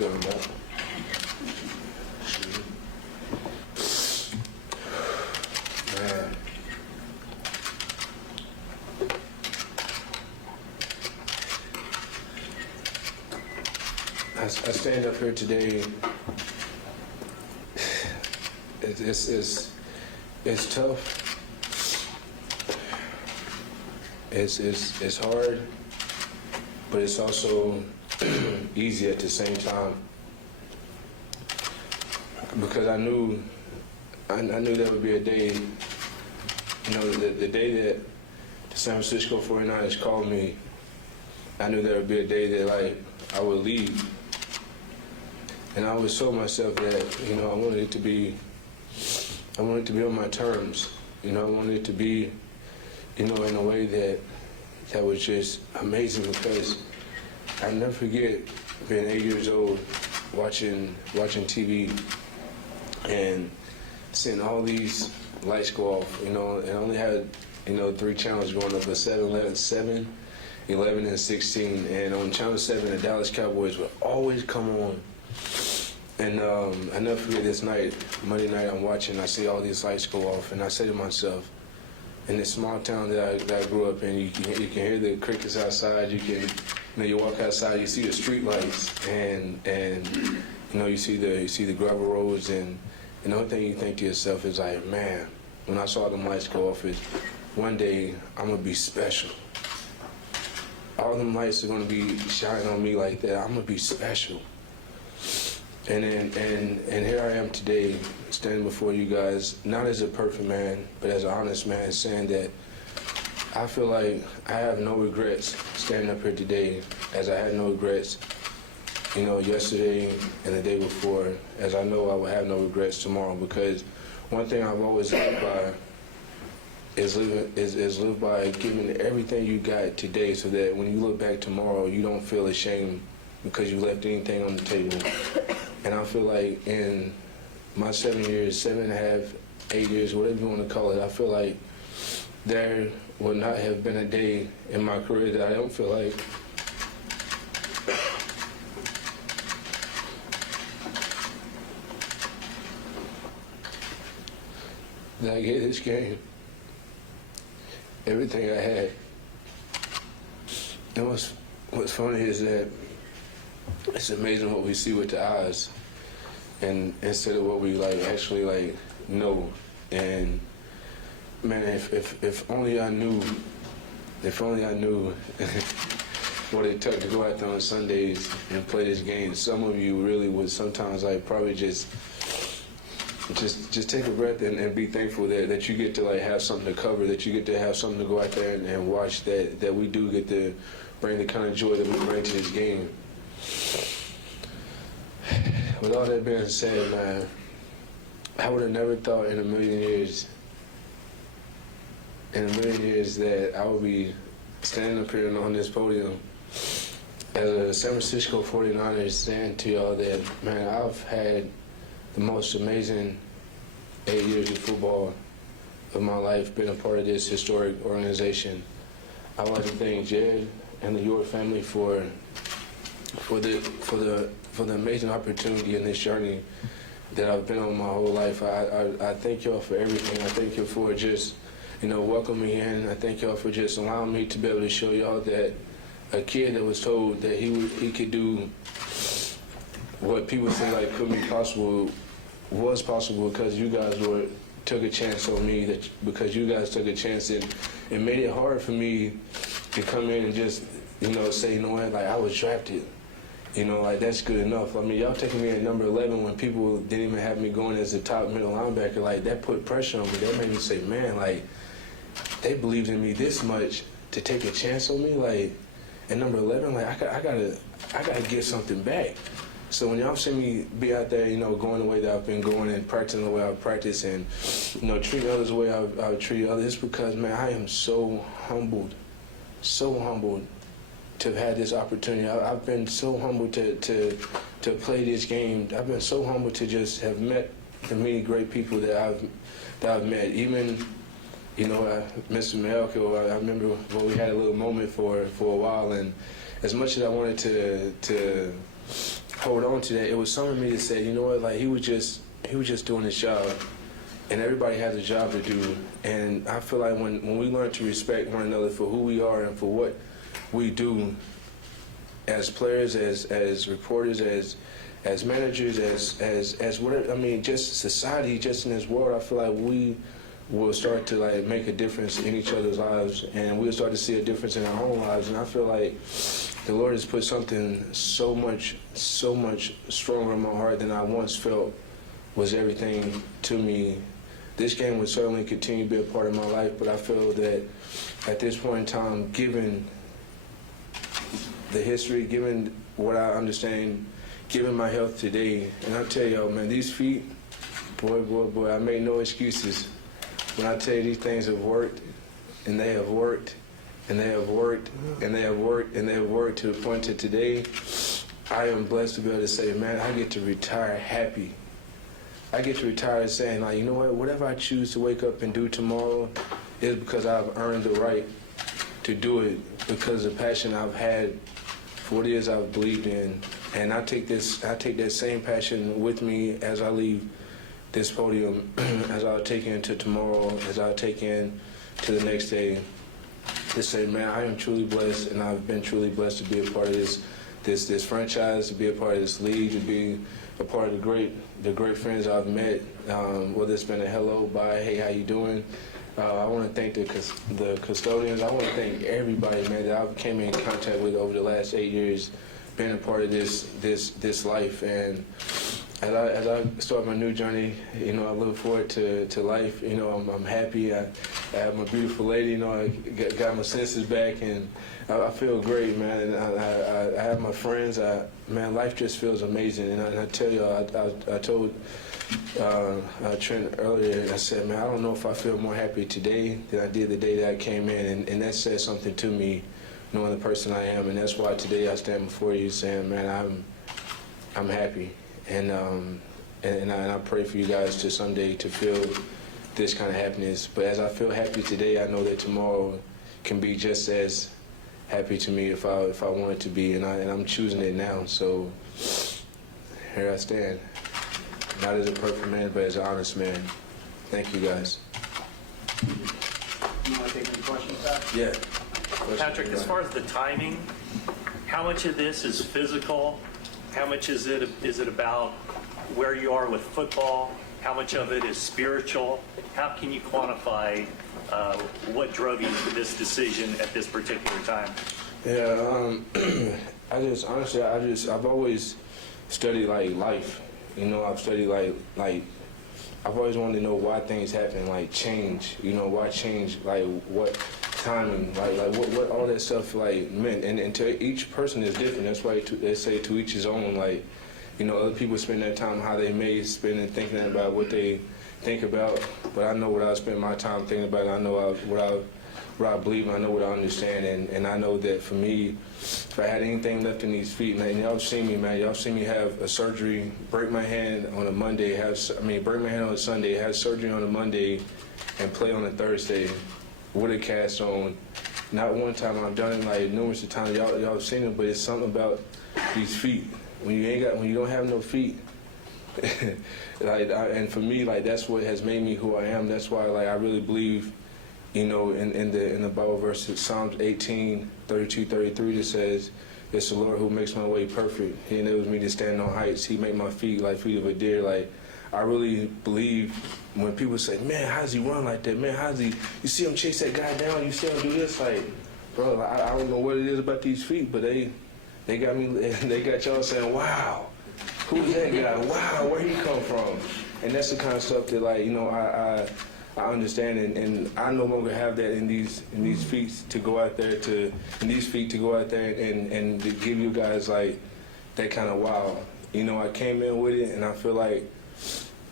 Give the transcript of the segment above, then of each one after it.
good on that. Man. I stand up here today. It's tough. It's hard, but it's also easy at the same time, because I knew there would be a day, the day that the San Francisco 49ers called me. I knew there would be a day that I would leave, and I always told myself that I wanted it to be on my terms. I wanted it to be in a way that was just amazing, because I never forget being 8 years old, watching TV and seeing all these lights go off, and I only had, 3 channels going up, 7, 11, and 16, and on Channel 7, the Dallas Cowboys would always come on. And I never forget this night, Monday night, I'm watching, I see all these lights go off, and I say to myself, in this small town that I grew up in, you can hear the crickets outside. You walk outside, you see the street lights, and you see the gravel roads, and the only thing you think to yourself is like, man, when I saw them lights go off, is one day I'm gonna be special. All them lights are gonna be shining on me like that. I'm gonna be special. And here I am today, standing before you guys, not as a perfect man, but as an honest man, saying that I feel like I have no regrets standing up here today, as I had no regrets, yesterday and the day before, as I know I will have no regrets tomorrow. Because one thing I've always lived by is live by giving everything you got today, so that when you look back tomorrow, you don't feel ashamed because you left anything on the table. And I feel like in my 7 years, 7.5, 8 years, whatever you want to call it, I feel like there would not have been a day in my career that I don't feel like that I gave this game everything I had. And what's funny is that it's amazing what we see with the eyes, and instead of what we actually know. And man, if only I knew what it took to go out there on Sundays and play this game. Some of you really would sometimes probably just take a breath and be thankful that you get to have something to cover, that you get to have something to go out there and watch, that we do get to bring the kind of joy that we bring to this game. With all that being said, man, I would have never thought in a million years that I would be standing up here on this podium as a San Francisco 49ers, saying to y'all that, man, I've had the most amazing 8 years of football of my life, been a part of this historic organization. I would like to thank Jed and the York family for the amazing opportunity in this journey that I've been on my whole life. I thank y'all for everything. I thank you for just, welcoming me in. I thank y'all for just allowing me to be able to show y'all that a kid that was told that he could do what people say couldn't be possible was possible, because you guys took a chance on me, because you guys took a chance and made it hard for me to come in and just, say, what, I was drafted. That's good enough. I mean, y'all taking me at number 11 when people didn't even have me going as a top middle linebacker. That put pressure on me. That made me say, man, they believed in me this much to take a chance on me. At number 11, I gotta get something back. So when y'all see me be out there, going the way that I've been going and practicing the way I've practiced, and treat others the way I've treated others, it's because, man, I am so humbled to have had this opportunity. I've been so humbled to play this game. I've been so humbled to just have met the many great people that I've met. Even, Mr. Melko, I remember when we had a little moment for a while, and as much as I wanted to hold on to that. It was something in me that said, you know what, like he was just doing his job, and everybody has a job to do. And I feel like when we learn to respect one another for who we are and for what we do as players, as reporters, as managers, as whatever, I mean, just society, just in this world, I feel like we will start to like make a difference in each other's lives, and we'll start to see a difference in our own lives. And I feel like the Lord has put something so much stronger in my heart than I once felt was everything to me. This game would certainly continue to be a part of my life, but I feel that at this point in time, given the history, given what I understand, given my health today, and I tell y'all, man, these feet, boy, I make no excuses. When I tell you these things have worked, and they have worked, and they have worked, and they have worked, and they have worked to the point that today, I am blessed to be able to say, man, I get to retire happy. I get to retire saying, like, you know what, whatever I choose to wake up and do tomorrow is because I've earned the right to do it, because of the passion I've had for what it is I've believed in. And I take that same passion with me as I leave this podium, as I'll take into tomorrow, as I'll take in to the next day, to say, man, I am truly blessed, and I've been truly blessed to be a part of this franchise, to be a part of this league, to be a part of the great friends I've met, whether it's been a hello, bye, hey, how you doing? I want to thank the custodians. I want to thank everybody, man, that I've came in contact with over the last 8 years, being a part of this life. And as I start my new journey, you know, I look forward to life. You know, I'm happy. I have my beautiful lady. You know, I got my senses back, and I feel great, man. And I have my friends. Man, life just feels amazing. And I tell you, I told Trent earlier, I said, man, I don't know if I feel more happy today than I did the day that I came in, and that says something to me, knowing the person I am. And that's why today I stand before you saying, man, I'm happy. And I pray for you guys to someday to feel this kind of happiness. But as I feel happy today, I know that tomorrow can be just as happy to me if I want it to be, and I'm choosing it now. So here I stand, not as a perfect man, but as an honest man. Thank you, guys. You want to take any questions, Pat? Yeah. Patrick, as far as the timing, how much of this is physical? How much is it about where you are with football? How much of it is spiritual? How can you quantify what drove you to this decision at this particular time? Yeah, I've always studied like life. You know, I've studied like I've always wanted to know why things happen, like change. You know, why change? Like what timing? Like what all that stuff like meant. And to each person is different. That's why they say to each his own. Like, you know, other people spend their time how they may spend it thinking about what they think about. But I know what I spend my time thinking about. I know what I believe. I know what I understand. And I know that for me, if I had anything left in these feet, and y'all seen me, man. Y'all seen me have a surgery, break my hand on a Monday, break my hand on a Sunday, have surgery on a Monday, and play on a Thursday with a cast on. Not one time. I've done it like numerous of times. Y'all have seen it, but it's something about these feet. When you don't have no feet, and for me, like that's what has made me who I am. That's why, like, I really believe, you know, in the Bible verse, Psalms 18:32-33, that says, "It's the Lord who makes my way perfect. He enables me to stand on heights. He make my feet like feet of a deer." Like, I really believe when people say, "Man, how does he run like that? Man, how does he? You see him chase that guy down. You see him do this." Like, bro, I don't know what it is about these feet, but they got me. They got y'all saying, "Wow, who's that guy? Wow, where he come from?" And that's the kind of stuff that, like, you know, I understand, and I no longer have that in these feet to go out there and to give you guys like that kind of wow. You know, I came in with it, and I feel like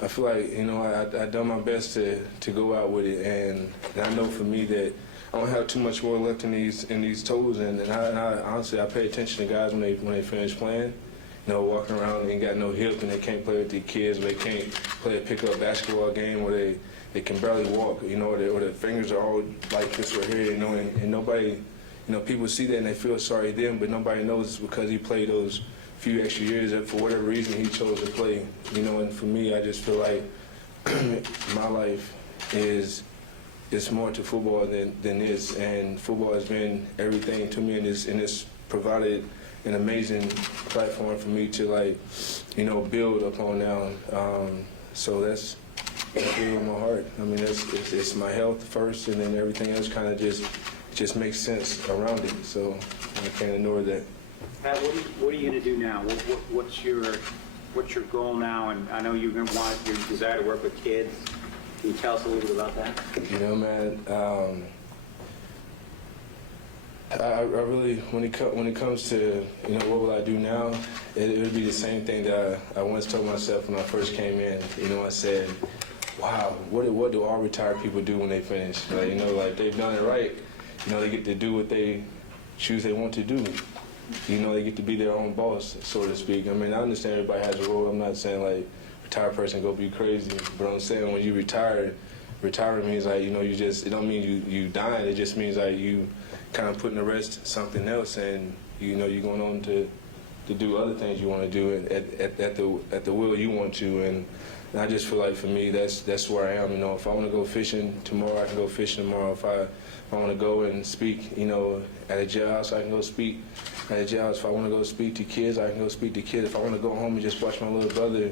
you know I done my best to go out with it, and I know for me that I don't have too much more left in these toes, and I honestly I pay attention to guys when they finish playing. You know, walking around and got no hip, and they can't play with their kids, or they can't play a pickup basketball game, or they can barely walk, you know, or their fingers are all like this right here, you know, and nobody, you know, people see that and they feel sorry then, but nobody knows it's because he played those few extra years that for whatever reason he chose to play. You know, and for me, I just feel like my life is more to football than this, and football has been everything to me, and it's provided an amazing platform for me to, like, you know, build upon now. So that's really my heart. I mean, it's my health first, and then everything else kind of just makes sense around it. So I can't ignore that. Pat, what are you going to do now? What's your goal now? And I know you want your desire to work with kids. Can you tell us a little bit about that? You know, man, I really, when it comes to, you know, what will I do now, it would be the same thing that I once told myself when I first came in. You know, I said, wow, what do all retired people do when they finish? Like, you know, like, they've done it right. You know, they get to do what they choose they want to do. You know, they get to be their own boss, so to speak. I mean, I understand everybody has a role. I'm not saying, like, retired person go be crazy, but I'm saying when you retire means, like, you know, it don't mean you dying. It just means, like, you kind of putting to rest something else, and, you know, you're going on to do other things you want to do at the will you want to. And I just feel like, for me, that's where I am. You know, if I want to go fishing tomorrow, I can go fishing tomorrow. If I want to go and speak, you know, at a jailhouse, I can go speak at a jailhouse. If I want to go speak to kids, I can go speak to kids. If I want to go home and just watch my little brother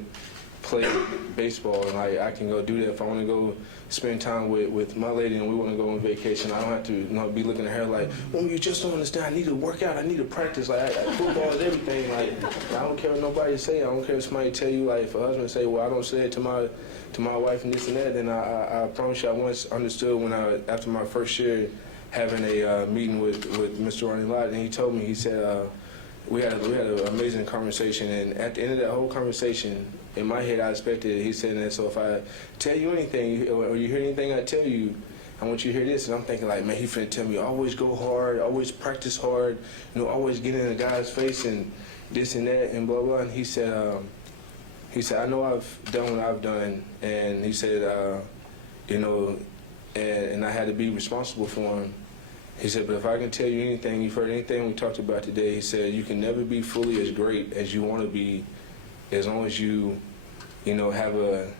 play baseball, and I can go do that. If I want to go spend time with my lady and we want to go on vacation, I don't have to, you know, be looking at her like, well, you just don't understand. I need to work out. I need to practice. Like, football is everything. Like, I don't care what nobody say. I don't care if somebody tell you, like, if a husband say, well, I don't say it to my wife and this and that, then I promise you, I once understood when after my first year having a meeting with Mr. Ronnie Lott, and he told me, he said, we had an amazing conversation, and at the end of that whole conversation, in my head, I expected it. He said that, so if I tell you anything, or you hear anything I tell you, I want you to hear this. And I'm thinking, like, man, he finna tell me, always go hard, always practice hard, you know, always get in a guy's face and this and that and blah, blah. And he said, I know I've done what I've done. And he said, you know, and I had to be responsible for him. He said, but if I can tell you anything, you've heard anything we talked about today, he said, you can never be fully as great as you want to be, as long as you know, have a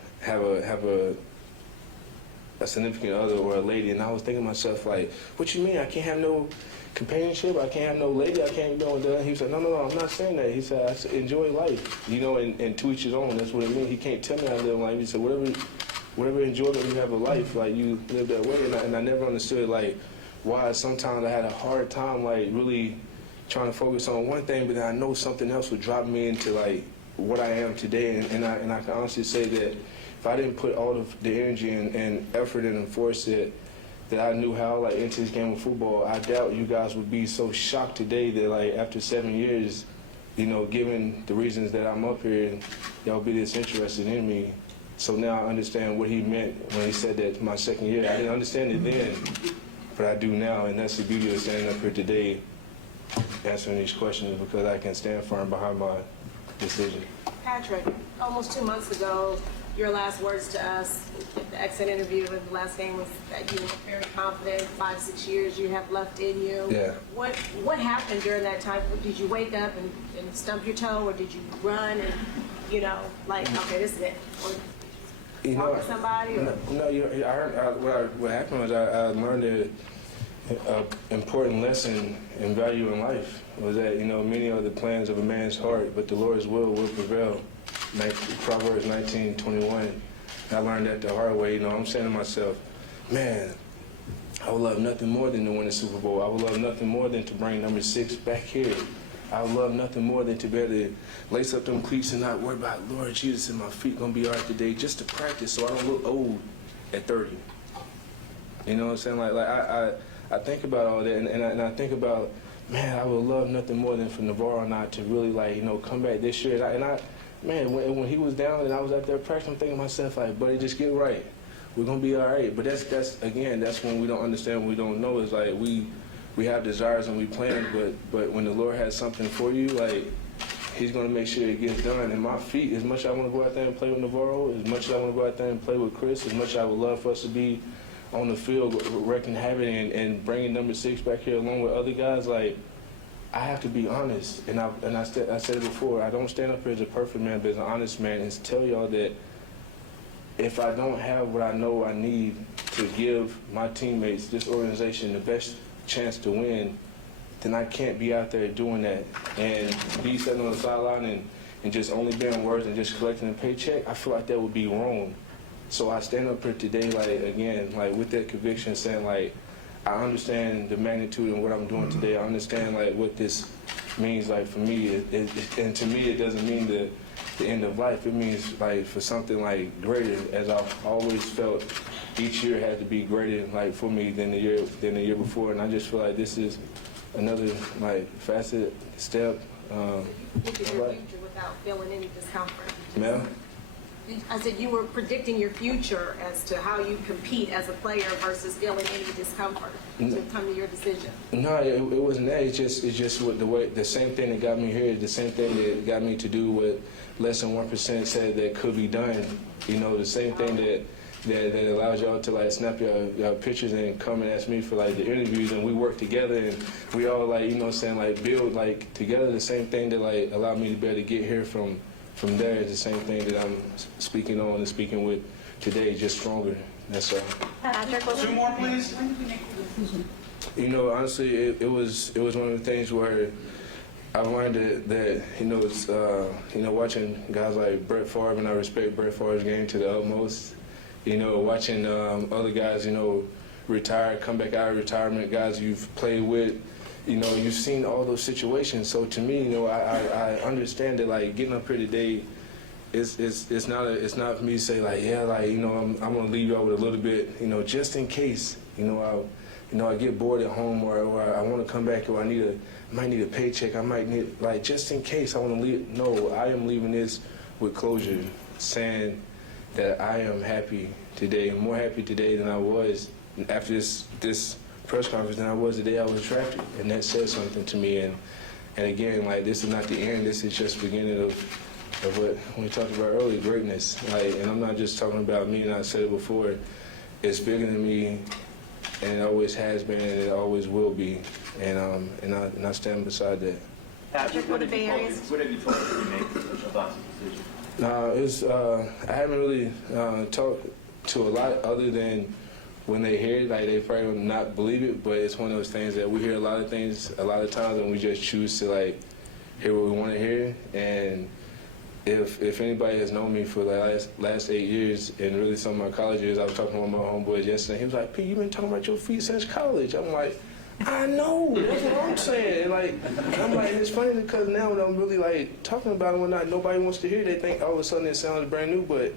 significant other or a lady. And I was thinking to myself, like, what you mean? I can't have no companionship? I can't have no lady? I can't do that? He said, no, I'm not saying that. He said, I said, enjoy life, you know, and to each his own. That's what it means. He can't tell me I live life. He said, whatever enjoyment you have of life, like, you live that way. And I never understood, like, why sometimes I had a hard time, like, really trying to focus on one thing, but then I know something else would drop me into, like, what I am today. And I can honestly say that if I didn't put all of the energy and effort and force that I knew how, like, into this game of football, I doubt you guys would be so shocked today that, like, after 7 years, you know, given the reasons that I'm up here, y'all be this interested in me. So now I understand what he meant when he said that my second year. I didn't understand it then, but I do now, and that's the beauty of standing up here today answering these questions, because I can stand firm behind my decision. Patrick, almost 2 months ago, your last words to us at the exit interview in the last game was that you were very confident. 5-6 years you have left in you. Yeah. What happened during that time? Did you wake up and stump your toe, or did you run and, you know, like, okay, this is it? Or You talk know, to somebody? Or? No, I heard, what happened was I learned an important lesson and value in life, was that, you know, many are the plans of a man's heart, but the Lord's will prevail. Proverbs 19:21. I learned that the hard way. You know, I'm saying to myself, man, I would love nothing more than to win the Super Bowl. I would love nothing more than to bring number 6 back here. I would love nothing more than to be able to lace up them cleats and not worry about, Lord Jesus, and my feet gonna be all right today, just to practice so I don't look old at 30. You know what I'm saying? Like I think about all that, and I think about, man, I would love nothing more than for Navarro and I to really, like, you know, come back this year. Man, when he was down and I was out there practicing, I'm thinking to myself, like, buddy, just get right. We're gonna be all right. But that's again, that's when we don't understand, what we don't know. Is like we have desires and we plan, but when the Lord has something for you, like, He's gonna make sure it gets done. And my feet, as much as I want to go out there and play with Navarro, as much as I want to go out there and play with Chris, as much as I would love for us to be on the field wreaking havoc and bringing number 6 back here along with other guys, like, I have to be honest, and I said it before. I don't stand up here as a perfect man, but as an honest man, and tell y'all that if I don't have what I know I need to give my teammates, this organization, the best chance to win, then I can't be out there doing that and be sitting on the sideline and just only bearing words and just collecting a paycheck. I feel like that would be wrong. So I stand up here today, like, again, like, with that conviction, saying, like, I understand the magnitude and what I'm doing today. I understand, like, what this means, like, for me. And to me, it doesn't mean the end of life. It means, like, for something, like, greater, as I've always felt each year had to be greater, like, for me than the year before. And I just feel like this is another, like, facet, step. Look at your future without feeling any discomfort. Ma'am? I said you were predicting your future as to how you compete as a player versus feeling any discomfort to come to your decision. No, it wasn't that. It's just with the same thing that got me here, the same thing that got me to do what less than 1% said that could be done. You know, the same thing that allows y'all to, like, snap your pictures and come and ask me for, like, the interviews, and we work together and we all, like, you know what I'm saying, like, build, like, together. The same thing that, like, allowed me to be able to get here from there is the same thing that I'm speaking on and speaking with today, just stronger. That's all. Patrick, Two more, please. You know, honestly, it was one of the things where I learned that you know, it's, you know, watching guys like Brett Favre, and I respect Brett Favre's game to the utmost. You know, watching other guys, you know, retire, come back out of retirement, guys you've played with. You know, you've seen all those situations. So to me, you know, I understand that, like, getting up here today, it's not for me to say, like, yeah, like, you know, I'm gonna leave y'all with a little bit, you know, just in case, you know, I get bored at home or I want to come back or I might need a paycheck. I might need, like, just in case I want to leave. No, I am leaving this with closure, saying that I am happy today, more happy today than I was after this press conference than I was the day I was drafted, and that said something to me. And again, like, this is not the end. This is just the beginning of what we talked about earlier, greatness. Like, and I'm not just talking about me, and I said it before. It's bigger than me, and it always has been, and it always will be. And I stand beside that. Patrick, what have you told your teammates about the decision? I haven't really talked to a lot other than when they hear it, like, they probably will not believe it, but it's one of those things that we hear a lot of things a lot of times, and we just choose to, like, hear what we want to hear. And if anybody has known me for the last 8 years, and really some of my college years, I was talking to one of my homeboys yesterday. He was like, "P, you've been talking about your feet since college." I'm like, I know, that's what I'm saying. Like, I'm like, it's funny because now when I'm really, like, talking about it, when nobody wants to hear it, they think all of a sudden it sounds brand new. But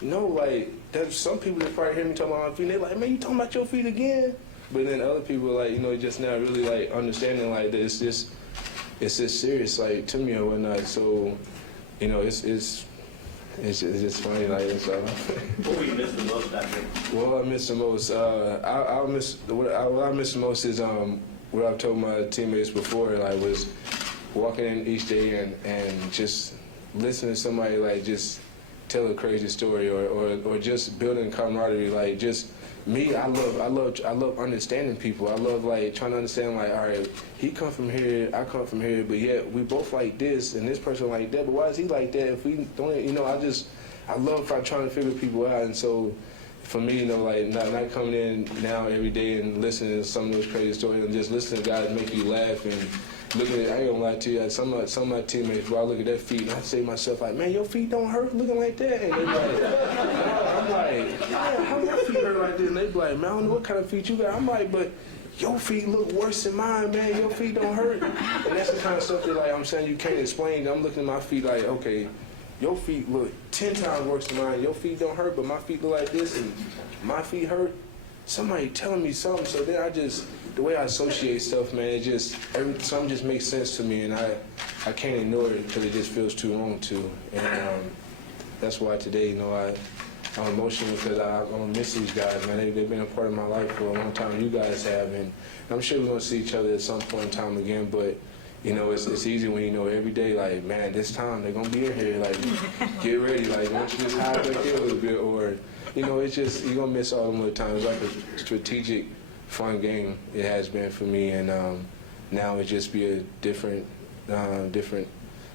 no, like, there's some people that probably hear me talking about my feet, and they're like, "Man, you talking about your feet again?" But then other people, like, you know, just now really, like, understanding, like, that it's just serious, like, to me or whatnot. So, you know, it's just funny, like, it's What will you miss the most, Patrick? What I miss the most, what I miss the most is what I've told my teammates before, like, was walking in each day and just listening to somebody, like, just tell a crazy story or just building camaraderie. Like, just me, I love understanding people. I love, like, trying to understand, like, all right, he come from here, I come from here, but yet we both like this and this person like that, but why is he like that? If we don't, you know, I love trying to figure people out. And so for me, you know, like, not coming in now every day and listening to some of those crazy stories and just listening to guys make you laugh and looking at, I ain't gonna lie to you, like, some of my teammates, bro, I look at their feet and I say to myself, like, "Man, your feet don't hurt looking like that." And they be like, I'm like, "Man, how my feet hurt like this?" And they be like, "Man, I don't know what kind of feet you got." I'm like, "But your feet look worse than mine, man. Your feet don't hurt." And that's the kind of stuff that, like, I'm saying you can't explain. I'm looking at my feet like, okay, your feet look 10 times worse than mine. Your feet don't hurt, but my feet look like this, and my feet hurt. Somebody telling me something. So then the way I associate stuff, man, something just makes sense to me, and I can't ignore it because it just feels too wrong to. And that's why today, you know, I'm emotional because I'm gonna miss these guys, man. They've been a part of my life for a long time. You guys have, and I'm sure we're gonna see each other at some point in time again. But you know, it's easy when you know every day, like, man, this time they're gonna be in here. Like, get ready. Like, once you just hide back here a little bit, or you know, it's just you're gonna miss all them little times. It's like a strategic, fun game it has been for me, and now it just be a different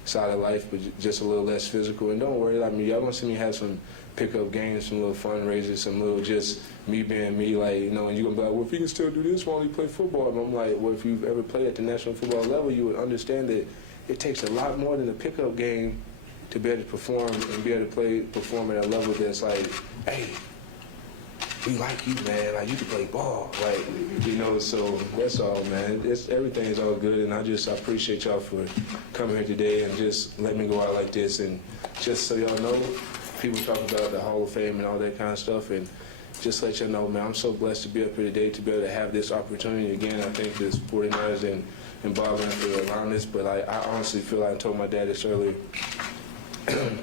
side of life, but just a little less physical. And don't worry, I mean, y'all gonna see me have some pickup games, some little fundraisers, some little just me being me, like, you know, and you're gonna be like, well, if you can still do this while you play football, and I'm like, well, if you've ever played at the national football level, you would understand that it takes a lot more than a pickup game to be able to perform and be able to perform at a level that's like, hey, we like you, man. Like, you can play ball. Like, you know, so that's all, man. Everything's all good, and I appreciate y'all for coming here today and just letting me go out like this. And just so y'all know, people talk about the Hall of Fame and all that kind of stuff, and just let y'all know, man, I'm so blessed to be up here today to be able to have this opportunity again. I think this 49ers and Bob for allowing this, but I honestly feel like I told my dad this earlier.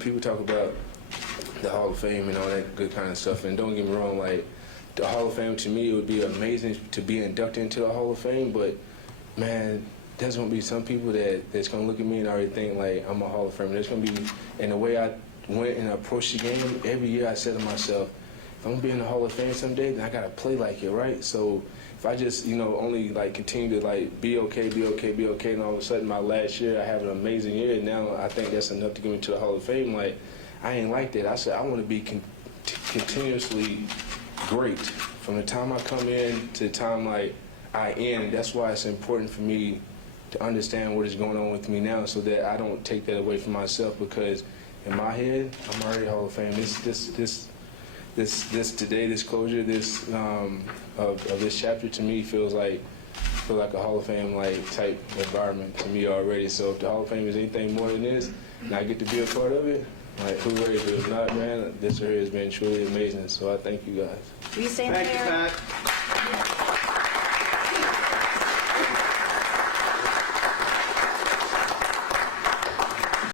People talk about the Hall of Fame and all that good kind of stuff, and don't get me wrong, like, the Hall of Fame, to me, it would be amazing to be inducted into the Hall of Fame, but, man, there's going to be some people that's going to look at me and already think, like, I'm a Hall of Famer. There's going to be, and the way I went and approached the game, every year I said to myself, if I'm going to be in the Hall of Fame someday, then I got to play like it, right? So if I just, you know, only, like, continue to, like, be okay, and all of a sudden my last year I have an amazing year, and now I think that's enough to get me to the Hall of Fame, like, I ain't like that. I said I want to be continuously great from the time I come in to the time like I end. That's why it's important for me to understand what is going on with me now, so that I don't take that away from myself. Because in my head, I'm already Hall of Fame. This today, this closure, this of this chapter to me feel like a Hall of Fame like type environment to me already. So if the Hall of Fame is anything more than this, and I get to be a part of it, like, who raised it or not, man, this area has been truly amazing. So I thank you guys. Will you stand Thank you, there? Pat.